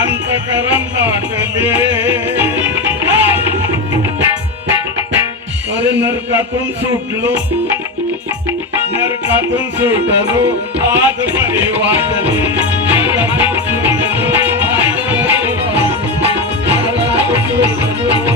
अंतकरण दाटले अरे नरकातून सुटलो नरकातून सुटलो आज बरे वाटले नरकातून सुटलो आज बरे वाटले